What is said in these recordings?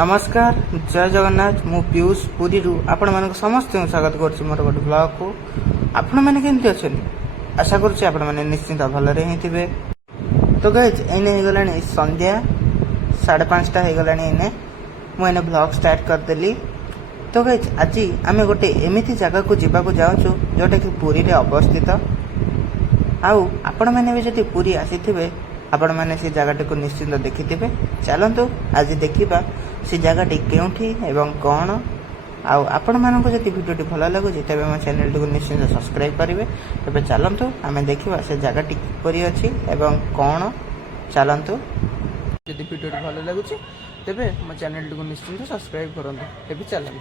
नमस्कार जय जगन्नाथ मु पीयूष पुरी आपण मानक समस्त स्वागत कर मोर गोटे ब्लॉग को आपण मैंने केमती अच्छे आशा करुच्चे आपण मैंने निश्चिंत भलरे ही थे। तो गाइज एने हो गला संध्या 5:30 हो गला मुझे ब्लॉग स्टार्ट करदेली। तो गाइज आज आम गोटे एमती जगह को जावाक जाऊँ जोटा कि पुरी रे अवस्थित आउ आपण मैंने भी जब पुरी आसी आपण मैंने से जगह को निश्चिंत देखिथे। चलतु आज देखा से जगह केउठी एवं कौन आउ आपण मानक जब भिडियो भल लगुच तेज मो चैनल टी निश्चिंत सब्सक्राइब करेंगे। तेज चलतु आम देखा से जगह किपरि अच्छी एवं कौन। चलतु जब भिडियो भल लगुच तेज मो चैनल टी निश्चिंत सब्सक्राइब करूँ। तेज चलतु।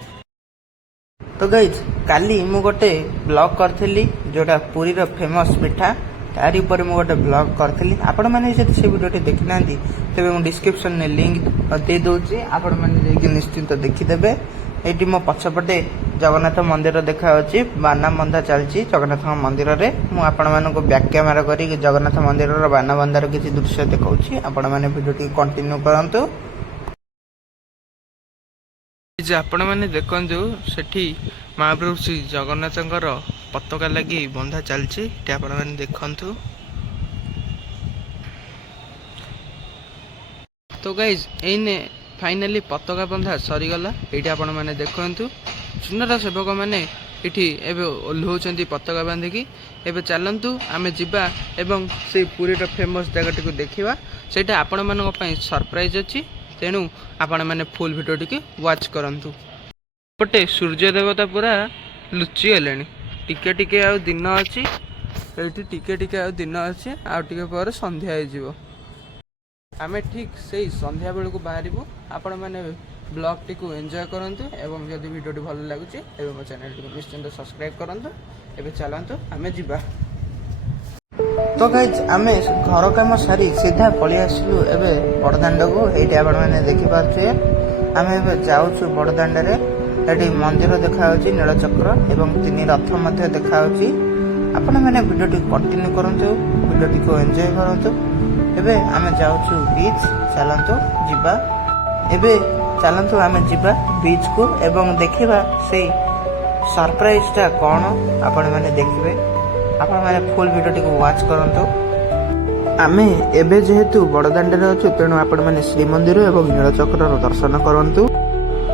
तो गाइज काली मु गोटे ब्लॉग करी जोटा पुरी रो फेमस पिठा तारी ऊपर मु गोटे ब्लॉग करी। आपण मैंने जब से वीडियो देखी ना तेज मुझे डिस्क्रिप्शन में लिंक दे दूसरी आपण मैंने निश्चिंत देखीदे। ये मो पछपटे जगन्नाथ मंदिर देखा बाना बंधा चलती जगन्नाथ मंदिर रे मु आपण मानक बैक कैमेरा करी जगन्नाथ मंदिर बाना बंधार किसी दृश्य देखा आपण मैंने वीडियो कंटिन्यू करंतु। आपण मैंने देखु सेठी महाप्रभु श्री जगन्नाथ पताका लगी बंधा चलती आपण मैंने देखु। तो गाइज एने फाइनाली पताका बंधा सरीगला ये आपण मैंने देखु। सुंदर सेवक मैंने ये ओह्लाउं पताका बांधिकी। एवं चलतु आम जा एवं से पुरी फेमस जगह को देखा सेटा आपण मान सरप्राइज अच्छी तेणु आपण मैंने फुल भिडियो टी वाच करंतु। पटे सूर्य देवता पूरा लुचि गले टिके टिके आ दिन अच्छी ये टिके टिके आ दिन अच्छी आ टिके पर संध्या हो आम ठीक से संध्या बेलू बाहर आपण मैंने ब्लॉग टी एंजॉय करंतु एवं जदि वीडियो टी भल लगुच एवं मो चैनल टी निश्चिंत सब्सक्राइब करंतु। एबे चलंतु आम जिबा। तो गाइज आम घर काम सारी सीधा पलि आसलु एबे बड़दाण्ड को ये आपण मैंने देखिपे आम ए जाऊँ बड़दाण्ड ये मंदिर देखा नीलचक्र एवं 3 रथ देखा आपण मैंने वीडियो टी कंटिन्यू करंतु वीडियो टी को एंजॉय करंतु। एबे आम जाऊँ बीच चलतु जिबा। एबे चलतु आम जिबा बीच को एवं देखा से सरप्राइज टा कौन आपण मैंने देखिए। आपण मैंने फुल वीडियो टी को वाच करंतु। आमे एबे जेहेतु बड़दाण्ड रे अछु तेणु आपण मैंने श्रीमंदिर एवं नीलचक्र दर्शन करंतु।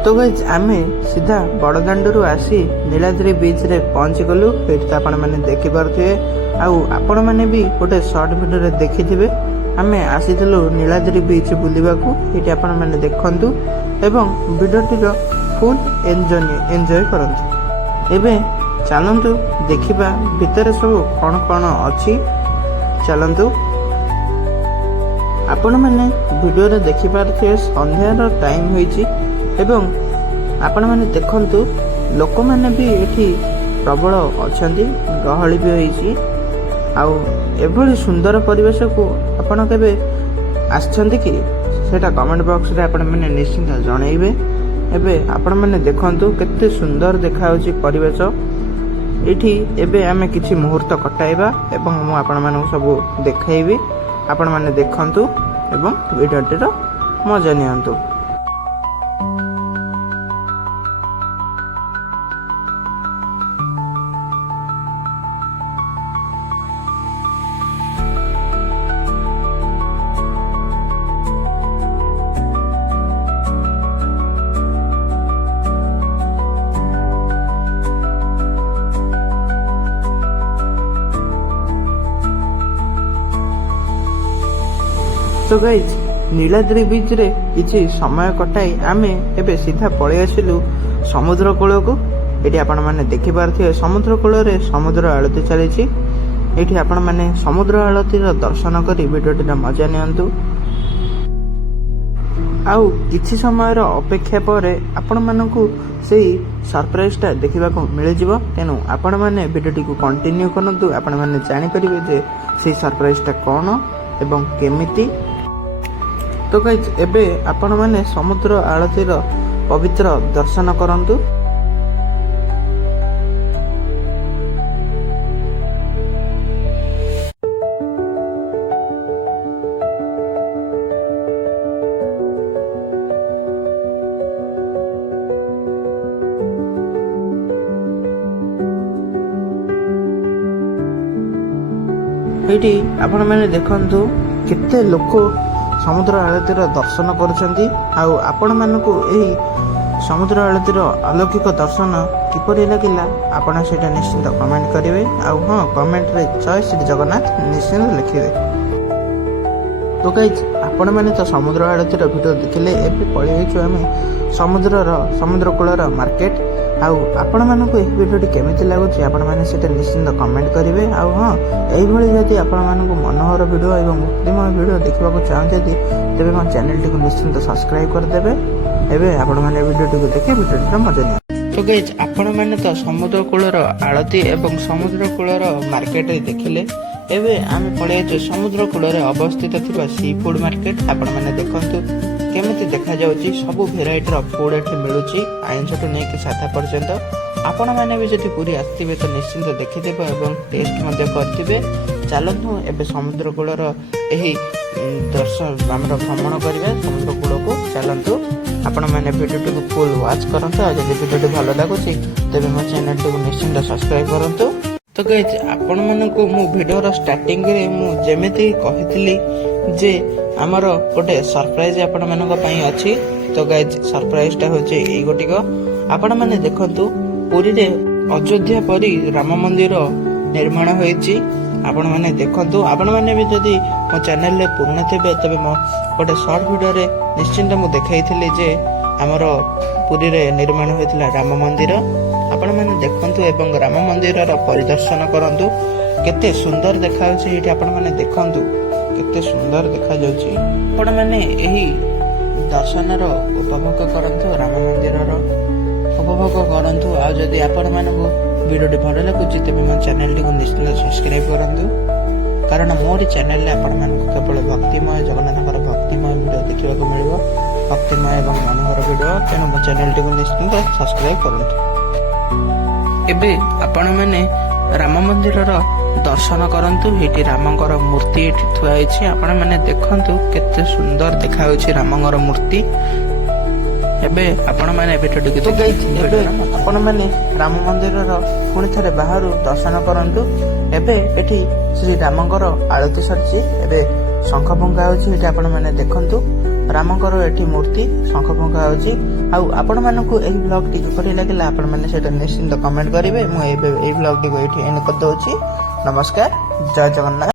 तो गाइज आमे सीधा बड़दाण्ड रु आसी नीलाद्री बीच रे पहुंची गलु। एठी आपण मैंने देखि पारथिबे आउ आपण मैंने भी गोटे शॉर्ट वीडियो रे देखिथिबे आमे आसीथिलु नीलाद्री बीच बुलिबाकू। एठी आपण मैंने देखंतु एवं वीडियो टी रो फुल एंजॉय करंतु। एबे चलंतु देखिबा भितर सब कौन कौन अच्छी। चलंतु आपण मैंने वीडियो रे देखि पारथिबे संध्यार टाइम होईची एवं आपण मैंने देखंतु लोक मैंने भी एठी प्रबल अछंती गहली भी होईची आउ एभली सुंदर परिवेश को आपण केबे आछंती कि सेटा कमेंट बॉक्स रे आपण मैंने निश्चित जणाइबे। एबे आपण मैंने देखंतु केते सुंदर देखाउची परिवेश एठी। एबे आमे किछि मुहूर्त कटाइबा एवं मु आपण मानक सब देखाइबी आपण माने देखंतु एवं वीडियो टिर मजा नियंतु। तो गाइज नीलाद्री बीच रे किछि समय कटाई आमे एबे सीधा पळे आसिलु समुद्र कूल को। एठी आपण माने देखि पारथिबे समुद्र कूल रे समुद्र आळती चलीछि। एठी आपण माने समुद्र आळती रो दर्शन करी वीडियो टी मजा नियंतु। आउ किछि समय रो अपेक्षा परे आपण मानकु सेही सरप्राइज टा देखिबा को मिल जिवो तेनु आपण माने वीडियो टी को कंटिन्यू करंतु। आपण माने जानि परिबे जे सेही सरप्राइज टा कोन एवं केमिति। तो गाइज एबे आपण माने समुद्र आळती रो पवित्र दर्शन करंतु। ଏଇଠି ଆପଣମାନେ ଦେଖନ୍ତୁ କେତେ ଲୋକ ସମୁଦ୍ର ଆଳତୀର ଦର୍ଶନ କରୁଛନ୍ତି। ଆଉ ଆପଣମାନଙ୍କୁ ଏହି ସମୁଦ୍ର ଆଳତୀର ଅଲୌକିକ ଦର୍ଶନ କିପରି ଲାଗିଲା ଆପଣ ସେଇଟା ନିଶ୍ଚିନ୍ତ କମେଣ୍ଟ କରିବେ। ଆଉ ହଁ, କମେଣ୍ଟରେ ଜୟ ଶ୍ରୀ ଜଗନ୍ନାଥ ନିଶ୍ଚିନ୍ତ ଲେଖିବେ। ତ ଗାଇଜ୍, ଆପଣମାନେ ତ ସମୁଦ୍ର ଆଳତୀର ଭିଡ଼ିଓ ଦେଖିଲେ। ଏବେ ପଳେଇଛୁ ଆମେ ସମୁଦ୍ର କୂଳର ମାର୍କେଟ। ଆଉ ଆପଣମାନଙ୍କୁ ଏହି ଭିଡ଼ିଓଟି କେମିତି ଲାଗୁଛି ଆପଣମାନେ ସେଇଟା ନିଶ୍ଚିନ୍ତ କମେଣ୍ଟ କରିବେ। ଆଉ ହଁ, ଏଇଭଳି ଯଦି ଆପଣମାନଙ୍କୁ ମନୋହର ଭିଡ଼ିଓ ଏବଂ ଭକ୍ତିମୟ ଭିଡ଼ିଓ ଦେଖିବାକୁ ଚାହୁଁଛନ୍ତି ତେବେ ମୋ ଚ୍ୟାନେଲଟିକୁ ନିଶ୍ଚିନ୍ତ ସବସ୍କ୍ରାଇବ୍ କରିଦେବେ। ଏବେ ଆପଣମାନେ ଭିଡ଼ିଓଟିକୁ ଦେଖି ଭିଡ଼ିଓଟିର ମଜା ନିଅ। ତ ଗାଇଜ୍, ଆପଣମାନେ ତ ସମୁଦ୍ର କୂଳର ଆଳତୀ ଏବଂ ସମୁଦ୍ର କୂଳର ମାର୍କେଟରେ ଦେଖିଲେ। ଏବେ ଆମେ ପଳେଇଛୁ ସମୁଦ୍ର କୂଳରେ ଅବସ୍ଥିତ ଥିବା ସି ଫୁଡ୍ ମାର୍କେଟ। ଆପଣମାନେ ଦେଖନ୍ତୁ କେମିତି ଦେଖାଯାଉଛି। ସବୁ ଭେରାଇଟିର ଫୁଡ୍ ଏଠି ମିଳୁଛି, ଆଇଁଷଠୁ ନେଇକି ସାଧା ପର୍ଯ୍ୟନ୍ତ। ଆପଣମାନେ ବି ଯଦି ପୁରୀ ଆସିଥିବେ ତ ନିଶ୍ଚିନ୍ତ ଦେଖିଥିବେ ଏବଂ ଟେଷ୍ଟ ମଧ୍ୟ କରିଥିବେ। ଚାଲନ୍ତୁ ଏବେ ସମୁଦ୍ର କୂଳର ଏହି ଆମର ଭ୍ରମଣ କରିବା ସମୁଦ୍ର କୂଳକୁ। ଚାଲନ୍ତୁ ଆପଣମାନେ ଭିଡ଼ିଓଟିକୁ ଫୁଲ୍ ୱାଚ୍ କରନ୍ତୁ। ଆଉ ଯଦି ଭିଡ଼ିଓଟି ଭଲ ଲାଗୁଛି ତେବେ ମୋ ଚ୍ୟାନେଲଟିକୁ ନିଶ୍ଚିନ୍ତ ସବସ୍କ୍ରାଇବ୍ କରନ୍ତୁ। ତ ଗାଇଜ୍, ଆପଣମାନଙ୍କୁ ମୁଁ ଭିଡ଼ିଓର ଷ୍ଟାର୍ଟିଂରେ ମୁଁ ଯେମିତି କହିଥିଲି ଯେ ଆମର ଗୋଟେ ସରପ୍ରାଇଜ୍ ଆପଣମାନଙ୍କ ପାଇଁ ଅଛି। ତ ଗାଇଜ୍, ସରପ୍ରାଇଜଟା ହେଉଛି ଏଇ ଗୋଟିକ। ଆପଣମାନେ ଦେଖନ୍ତୁ ପୁରୀରେ ଅଯୋଧ୍ୟା ପରି ରାମ ମନ୍ଦିର ନିର୍ମାଣ ହୋଇଛି। ଆପଣମାନେ ଦେଖନ୍ତୁ। ଆପଣମାନେ ବି ଯଦି ମୋ ଚ୍ୟାନେଲରେ ପୁରୁଣା ଥିବେ ତେବେ ମୋ ଗୋଟେ ସର୍ଟ ଭିଡ଼ିଓରେ ନିଶ୍ଚିନ୍ତ ମୁଁ ଦେଖାଇଥିଲି ଯେ ଆମର ପୁରୀରେ ନିର୍ମାଣ ହୋଇଥିଲା ରାମ ମନ୍ଦିର। ଆପଣମାନେ ଦେଖନ୍ତୁ ଏବଂ ରାମ ମନ୍ଦିରର ପରିଦର୍ଶନ କରନ୍ତୁ। କେତେ ସୁନ୍ଦର ଦେଖାଯାଉଛି ଏଇଠି। ଆପଣମାନେ ଦେଖନ୍ତୁ କେତେ ସୁନ୍ଦର ଦେଖାଯାଉଛି। ଆପଣମାନେ ଏହି ଦର୍ଶନର ଉପଭୋଗ କରନ୍ତୁ, ରାମ ମନ୍ଦିରର ଉପଭୋଗ କରନ୍ତୁ। ଆଉ ଯଦି ଆପଣମାନଙ୍କୁ ଭିଡ଼ିଓଟି ଭଲ ଲାଗୁଛି ତେବେ ମୋ ଚ୍ୟାନେଲଟିକୁ ନିଶ୍ଚିନ୍ତ ସବସ୍କ୍ରାଇବ୍ କରନ୍ତୁ। କାରଣ ମୋରି ଚ୍ୟାନେଲରେ ଆପଣମାନଙ୍କୁ କେବଳ ଭକ୍ତିମୟ ଜଗନ୍ନାଥଙ୍କର ଭକ୍ତିମୟ ଭିଡ଼ିଓ ଦେଖିବାକୁ ମିଳିବ, ଭକ୍ତିମୟ ଏବଂ ମନୋହର ଭିଡ଼ିଓ। ତେଣୁ ମୋ ଚ୍ୟାନେଲଟିକୁ ନିଶ୍ଚିନ୍ତ ସବସ୍କ୍ରାଇବ୍ କରନ୍ତୁ। ଏବେ ଆପଣମାନେ ରାମ ମନ୍ଦିରର ଦର୍ଶନ କରନ୍ତୁ। ଏଇଠି ରାମଙ୍କର ମୂର୍ତ୍ତି ଏଠି ଥୁଆ ହେଇଛି। ଆପଣମାନେ ଦେଖନ୍ତୁ କେତେ ସୁନ୍ଦର ଦେଖାଯାଉଛି ରାମଙ୍କର ମୂର୍ତ୍ତି। ଏବେ ଆପଣମାନେ ଭିଡ଼ିଓଟିକୁ ଏବେ ଆପଣମାନେ ରାମ ମନ୍ଦିରର ପୁଣି ଥରେ ବାହାରୁ ଦର୍ଶନ କରନ୍ତୁ। ଏବେ ଏଠି ଶ୍ରୀ ରାମଙ୍କର ଆଳତୀ ସରିଛି। ଏବେ ଶଙ୍ଖ ଫୁଙ୍କା ହେଉଛି। ଏଠି ଆପଣମାନେ ଦେଖନ୍ତୁ ରାମଙ୍କର ଏଠି ମୂର୍ତ୍ତି ଶଙ୍ଖ ଫୁଙ୍କା ହେଉଛି। ଆଉ ଆପଣମାନଙ୍କୁ ଏହି ବ୍ଲଗଟି କିପରି ଲାଗିଲା ଆପଣମାନେ ସେଇଟା ନିଶ୍ଚିନ୍ତ କମେଣ୍ଟ କରିବେ। ମୁଁ ଏବେ ଏହି ବ୍ଲଗଟିକୁ ଏଇଠି ଏଣ୍ଡ କରିଦେଉଛି। ନମସ୍କାର, ଜୟ ଜଗନ୍ନାଥ।